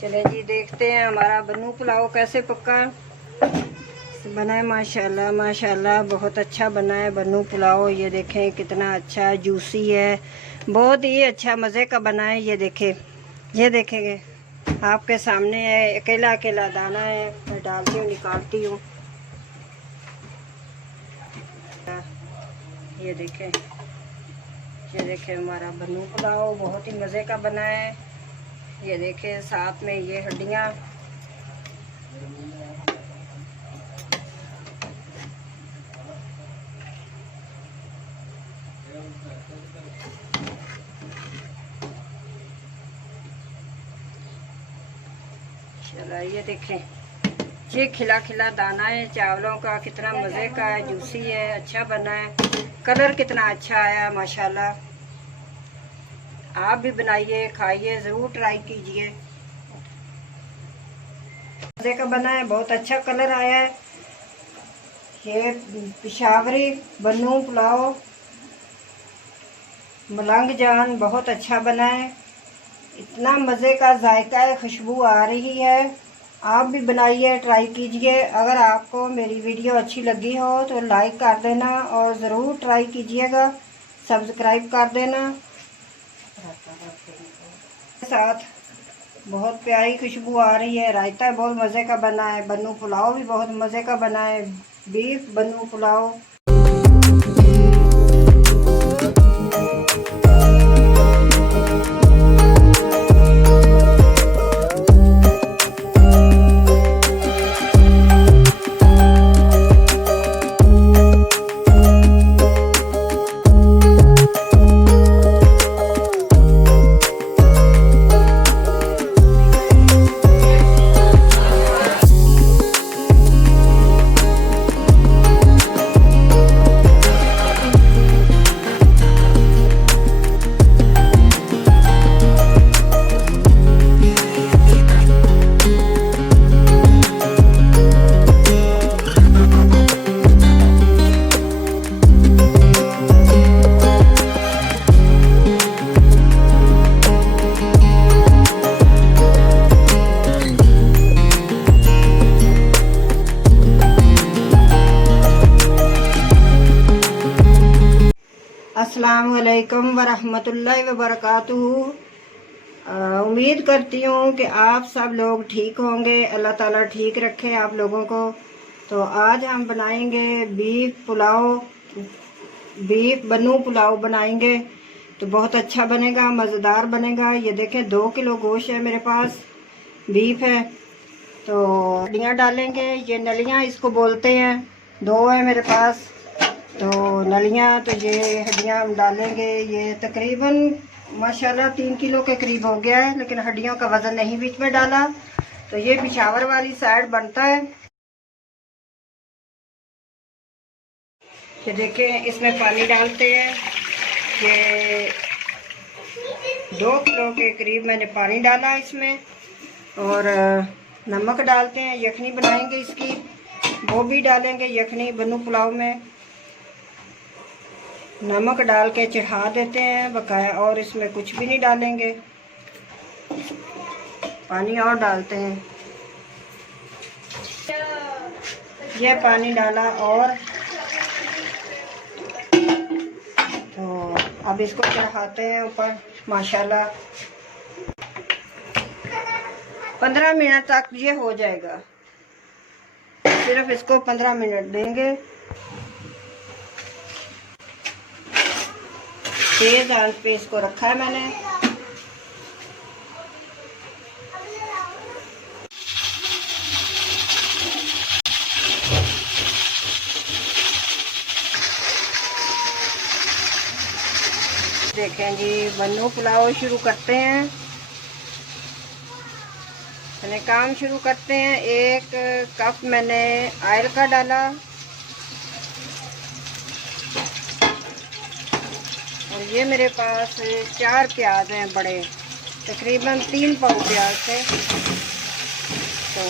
चले जी देखते हैं हमारा बन्नू पुलाव कैसे पक्का बना है। माशाल्लाह माशाल्लाह बहुत अच्छा बना है बन्नू पुलाव। ये देखें कितना अच्छा जूसी है, बहुत ही अच्छा मज़े का बना है। ये देखें, ये देखेंगे आपके सामने है, अकेला अकेला दाना है। मैं डालती हूँ, निकालती हूँ। ये देखें हमारा बन्नू पुलाव बहुत ही मज़े का बना है। ये देखें साथ में ये हड्डियाँ, चलो ये देखें, ये खिला खिला दाना है चावलों का, कितना मज़े का है, जूसी है, अच्छा बना है। कलर कितना अच्छा आया माशाल्लाह। आप भी बनाइए, खाइए, ज़रूर ट्राई कीजिए। मज़े का बना है, बहुत अच्छा कलर आया है। ये पिशावरी बन्नू पुलाव मलंग जान बहुत अच्छा बना है। इतना मज़े का जायका है, खुशबू आ रही है। आप भी बनाइए, ट्राई कीजिए। अगर आपको मेरी वीडियो अच्छी लगी हो तो लाइक कर देना और ज़रूर ट्राई कीजिएगा, सब्सक्राइब कर देना। साथ बहुत प्यारी खुशबू आ रही है। रायता बहुत मज़े का बना है। बन्नू पुलाव भी बहुत मज़े का बना है, बीफ बन्नू पुलाव। अस्सलाम वालेकुम वरहमतुल्लाहि वबरकातुहू। उम्मीद करती हूँ कि आप सब लोग ठीक होंगे। अल्लाह ताला ठीक रखे आप लोगों को। तो आज हम बनाएंगे बीफ पुलाव, बीफ बन्नू पुलाव बनाएंगे। तो बहुत अच्छा बनेगा, मज़ेदार बनेगा। ये देखें 2 किलो गोश्त है मेरे पास, बीफ है। तो हड्डियाँ डालेंगे, ये नलियाँ इसको बोलते हैं, 2 है मेरे पास। तो नलियाँ, तो ये हड्डियाँ हम डालेंगे। ये तकरीबन माशाल्लाह 3 किलो के करीब हो गया है, लेकिन हड्डियों का वज़न नहीं बीच में डाला। तो ये पिशावर वाली साइड बनता है। ये देखें इसमें पानी डालते हैं। ये 2 किलो के करीब मैंने पानी डाला इसमें। और नमक डालते हैं, यखनी बनाएंगे इसकी, वो भी डालेंगे यखनी बन्नू पुलाव में। नमक डाल के चढ़ा देते हैं बकाया, और इसमें कुछ भी नहीं डालेंगे, पानी और डालते हैं। ये पानी डाला और तो अब इसको चढ़ाते हैं ऊपर। माशाल्लाह 15 मिनट तक ये हो जाएगा। सिर्फ इसको 15 मिनट देंगे। तेज आंच पे इसको रखा है मैंने। देखें जी, बन्नू पुलाव शुरू करते हैं। मैंने काम शुरू करते हैं। 1 कप मैंने ऑयल का डाला और ये मेरे पास 4 प्याज हैं बड़े, तकरीबन 3 पाव प्याज थे। तो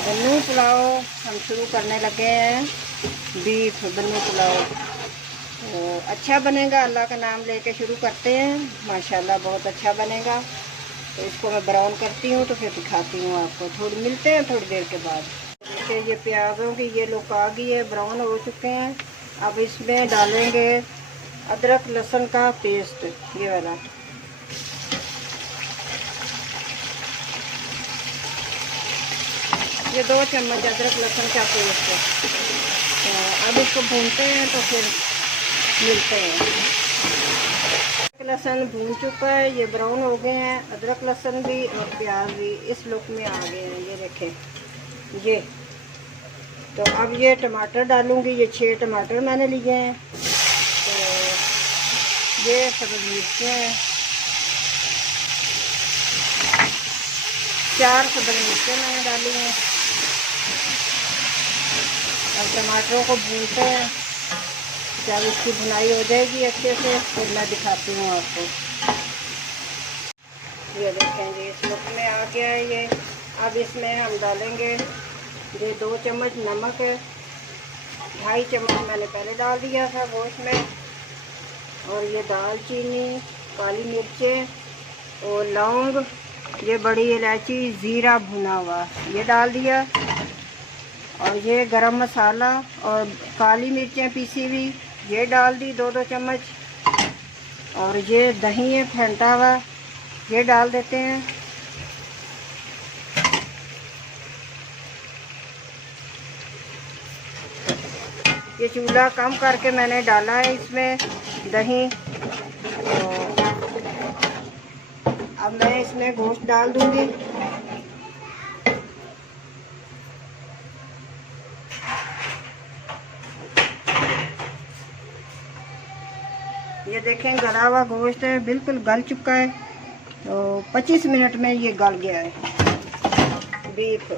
बन्नू पुलाव हम शुरू करने लगे हैं, बीफ बन्नू पुलाव। तो अच्छा बनेगा, अल्लाह का नाम लेके शुरू करते हैं। माशाल्लाह बहुत अच्छा बनेगा। तो इसको मैं ब्राउन करती हूँ तो फिर दिखाती हूँ आपको। थोड़ी मिलते हैं थोड़ी देर के बाद। देखिए ये प्याज़ों की ये लुक आ गई है, ब्राउन हो चुके हैं। अब इसमें डालेंगे अदरक लहसुन का पेस्ट, ये वाला। ये 2 चम्मच अदरक लहसुन का पेस्ट है। तो अब इसको भूनते हैं तो फिर मिलते हैं। अदरक लहसुन भून चुका है, ये ब्राउन हो गए हैं। अदरक लहसुन भी और प्याज भी इस लुक में आ गए हैं, ये देखें ये। तो अब ये टमाटर डालूंगी। ये 6 टमाटर मैंने लिए हैं। तो ये सब्ज़ मिर्चें हैं, 4 सब्ज़ मिर्चें मैंने डाली हैं। अब टमाटरों को भूनते हैं। जब इसकी भुनाई हो जाएगी अच्छे से तो मैं दिखाती हूँ आपको। ये देखेंगे इस लुक में आ गया है ये। अब इसमें हम डालेंगे ये 2 चम्मच नमक है, 2.5 चम्मच मैंने पहले डाल दिया था गोश्त में। और ये दालचीनी, काली मिर्चें और लौंग, ये बड़ी इलायची, ज़ीरा भुना हुआ ये डाल दिया। और ये गरम मसाला और काली मिर्चें पीसी हुई ये डाल दी 2-2 चम्मच। और ये दही है फेंटा हुआ ये डाल देते हैं। ये चूल्हा कम करके मैंने डाला है इसमें दही। तो अब मैं इसमें गोश्त डाल दूंगी। ये देखें गला हुआ गोश्त है, बिल्कुल गल चुका है। तो 25 मिनट में ये गल गया है बीफ।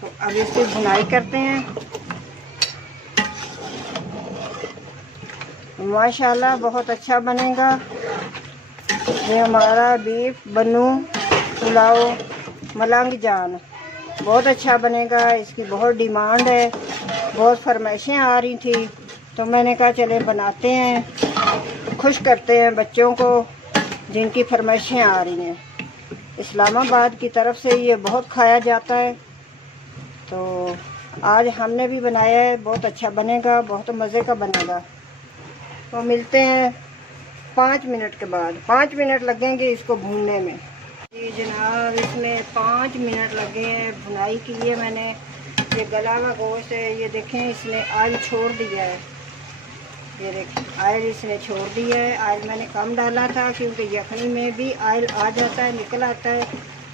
तो अब इसकी भुनाई करते हैं। माशाल्लाह बहुत अच्छा बनेगा ये हमारा बीफ बनू पुलाव मलंग जान, बहुत अच्छा बनेगा। इसकी बहुत डिमांड है, बहुत फरमाइशें आ रही थी तो मैंने कहा चले बनाते हैं, खुश करते हैं बच्चों को जिनकी फरमाइशें आ रही हैं। इस्लामाबाद की तरफ से ये बहुत खाया जाता है। तो आज हमने भी बनाया है, बहुत अच्छा बनेगा, बहुत मज़े का बनेगा। तो मिलते हैं 5 मिनट के बाद। 5 मिनट लगेंगे इसको भूनने में। जी जनाब इसमें 5 मिनट लगे हैं भुनाई की है मैंने। ये गला हुआ गोश्त है, ये देखें इसने ऑयल छोड़ दिया है। ये देखें ऑयल इसने छोड़ दिया है। ऑयल मैंने कम डाला था क्योंकि यखनी में भी ऑयल आ जाता है, निकल आता है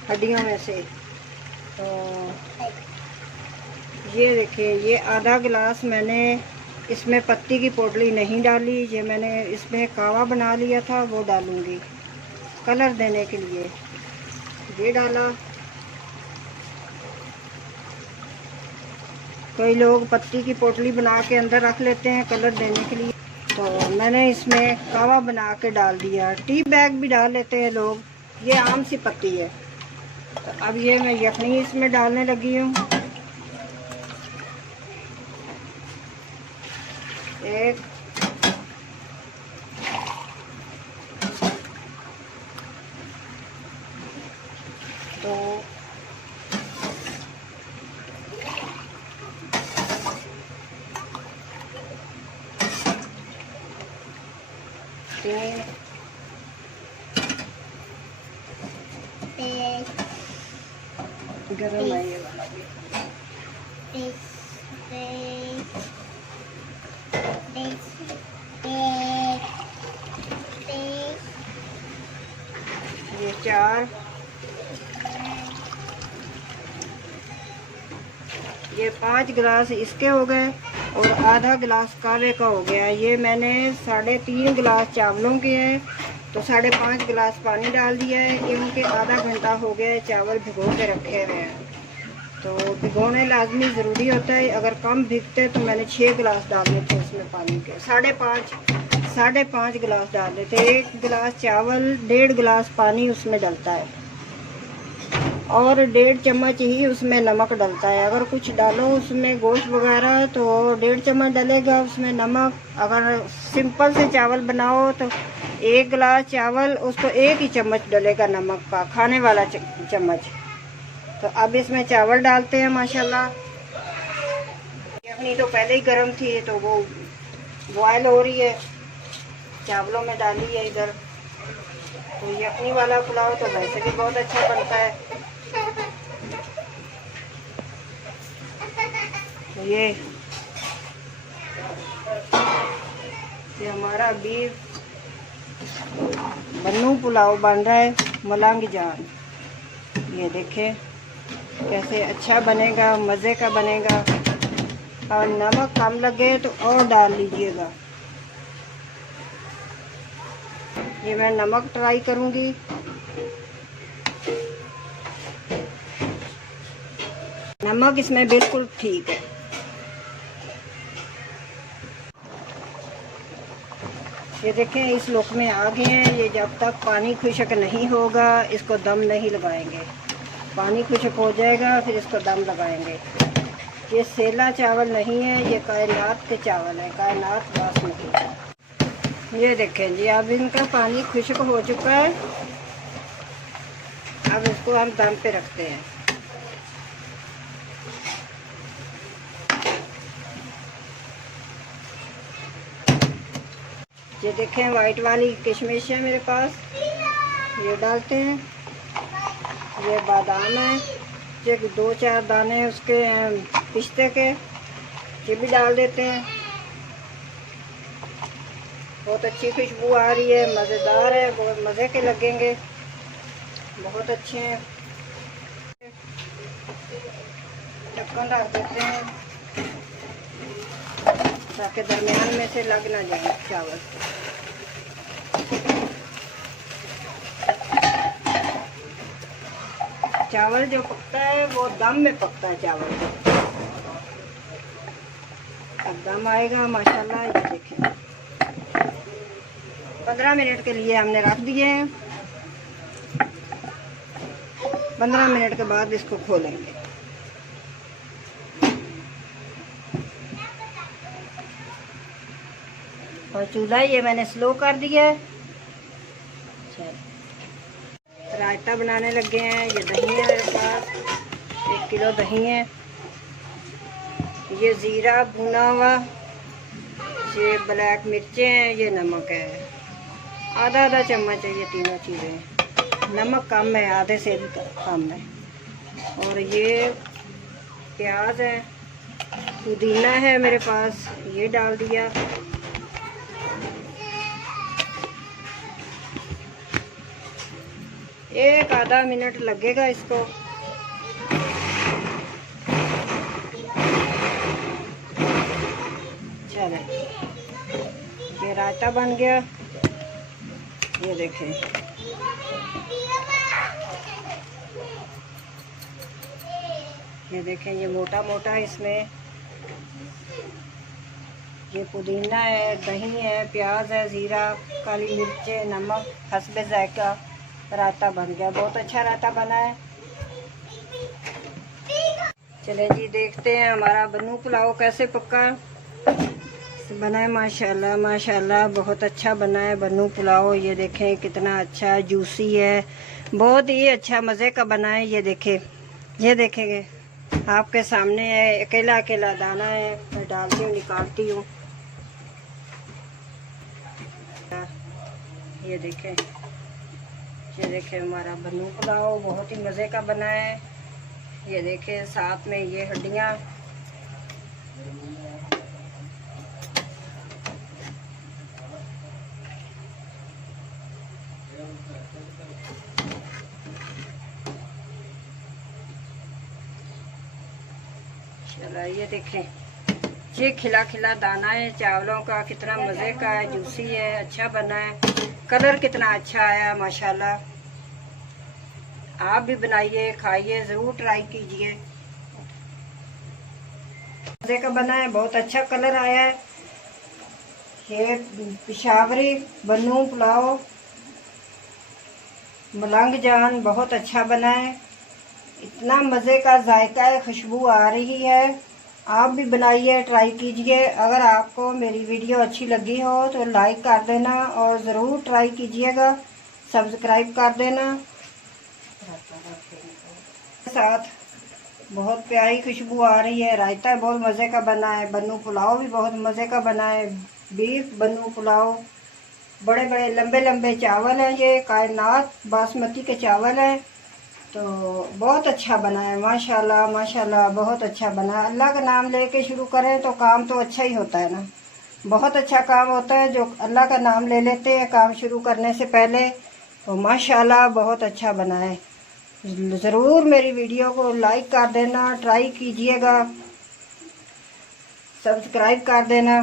हड्डियों में से। तो ये देखिए ये आधा गिलास मैंने इसमें पत्ती की पोटली नहीं डाली। ये मैंने इसमें कावा बना लिया था वो डालूंगी कलर देने के लिए, ये डाला। कई लोग पत्ती की पोटली बना के अंदर रख लेते हैं कलर देने के लिए। तो मैंने इसमें कावा बना के डाल दिया। टी बैग भी डाल लेते हैं लोग, ये आम सी पत्ती है। तो अब ये मैं यखनी इसमें डालने लगी हूँ। एक दो तीन गरम है ये वाला भी। ये 4, ये 5 गिलास इसके हो गए और आधा गिलास कावे का हो गया। ये मैंने 3.5 गिलास चावलों के हैं तो 5.5 गिलास पानी डाल दिया है क्योंकि आधा घंटा हो गया है चावल भिगो के रखे हुए हैं। तो भिगोने लाजमी ज़रूरी होता है। अगर कम भिगते तो मैंने 6 गिलास डालने थे इसमें पानी के। 5.5 गिलास डाल देते। 1 गिलास चावल 1.5 गिलास पानी उसमें डलता है। और 1.5 चम्मच ही उसमें नमक डलता है। अगर कुछ डालो उसमें गोश्त वगैरह तो 1.5 चम्मच डलेगा उसमें नमक। अगर सिंपल से चावल बनाओ तो 1 गिलास चावल उसको 1 ही चम्मच डलेगा नमक का, खाने वाला चम्मच। तो अब इसमें चावल डालते हैं। माशाल्लाह यखनी तो पहले ही गर्म थी तो वो बॉयल हो रही है, चावलों में डाली है इधर। तो यखनी वाला पुलाव तो वैसे भी बहुत अच्छा बनता है। तो ये हमारा बीफ बन्नू पुलाव बन रहा है मलंग जान। ये देखें कैसे अच्छा बनेगा, मज़े का बनेगा। और नमक कम लगे तो और डाल लीजिएगा। ये मैं नमक ट्राई करूँगी। नमक इसमें बिल्कुल ठीक है। ये देखें इस लोक में आ गए हैं। ये जब तक पानी खुश्क नहीं होगा इसको दम नहीं लगाएंगे। पानी खुश्क हो जाएगा फिर इसको दम लगाएंगे। ये सेला चावल नहीं है, ये कायनात के चावल है, कायनात बासमती। ये देखें जी अब इनका पानी खुश्क हो चुका है। अब इसको हम दम पे रखते हैं। ये देखें वाइट वाली किशमिश है मेरे पास, ये डालते हैं। ये बादाम है, ये 2-4 दाने उसके पिस्ते के, ये भी डाल देते हैं। बहुत अच्छी खुशबू आ रही है, मज़ेदार है, बहुत मज़े के लगेंगे, बहुत अच्छे हैं। ढक्कन रख देते हैं ताकि दरमियान में से लग ना जाए चावल। चावल जो पकता है वो दम में पकता है चावल। अब दम आएगा माशाल्लाह। ये देखें 15 मिनट के लिए हमने रख दिए हैं। 15 मिनट के बाद इसको खोलेंगे। और चूल्हा ये मैंने स्लो कर दिया है। रायता बनाने लगे हैं। ये दही है मेरे पास, 1 किलो दही है। ये ज़ीरा भुना हुआ, ये ब्लैक मिर्चें हैं, ये नमक है, आधा चम्मच है। ये तीनों चीज़ें, नमक कम है, आधे से भी कम है। और ये प्याज है, पुदीना है मेरे पास, ये डाल दिया। एक आधा मिनट लगेगा इसको। चले ये रायता बन गया। ये देखें ये मोटा मोटा इसमें ये पुदीना है, दही है, प्याज है, ज़ीरा, काली मिर्चें, नमक, हस्बे जायका। रायता बन गया, बहुत अच्छा रायता बना है। चले जी देखते हैं हमारा बन्नू पुलाव कैसे पक्का बना है। माशाल्लाह माशाल्लाह बहुत अच्छा बना है बन्नू पुलाव। ये देखें कितना अच्छा जूसी है, बहुत ही अच्छा मज़े का बना है। ये देखें, ये देखेंगे आपके सामने है, अकेला अकेला दाना है। मैं डालती हूँ, निकालती हूँ। ये देखें हमारा बन्नू पुलाव बहुत ही मज़े का बना है। ये देखें साथ में ये हड्डियाँ, चला ये देखें ये खिला खिला दाना है चावलों का, कितना मज़े का है, जूसी है, अच्छा बना है। कलर कितना अच्छा आया माशाल्लाह। आप भी बनाइए, खाइए, ज़रूर ट्राई कीजिए। मज़े का बना है, बहुत अच्छा कलर आया है। ये पेशावरी बन्नू पुलाव मलंग जान बहुत अच्छा बना है। इतना मज़े का जायका है, खुशबू आ रही है। आप भी बनाइए, ट्राई कीजिए। अगर आपको मेरी वीडियो अच्छी लगी हो तो लाइक कर देना और ज़रूर ट्राई कीजिएगा, सब्सक्राइब कर देना। साथ बहुत प्यारी खुशबू आ रही है। रायता बहुत मज़े का बना है। बन्नू पुलाव भी बहुत मज़े का बना है। बीफ बन्नू पुलाव, बड़े बड़े लंबे लंबे चावल हैं। ये कायनात बासमती के चावल हैं। तो बहुत अच्छा बना है, माशाल्लाह माशाल्लाह, बहुत अच्छा बना है। अल्लाह का नाम लेके शुरू करें तो काम तो अच्छा ही होता है ना। बहुत अच्छा काम होता है जो अल्लाह का नाम ले लेते हैं काम शुरू करने से पहले। तो माशाल्लाह बहुत अच्छा बना है। ज़रूर मेरी वीडियो को लाइक कर देना, ट्राई कीजिएगा, सब्सक्राइब कर देना।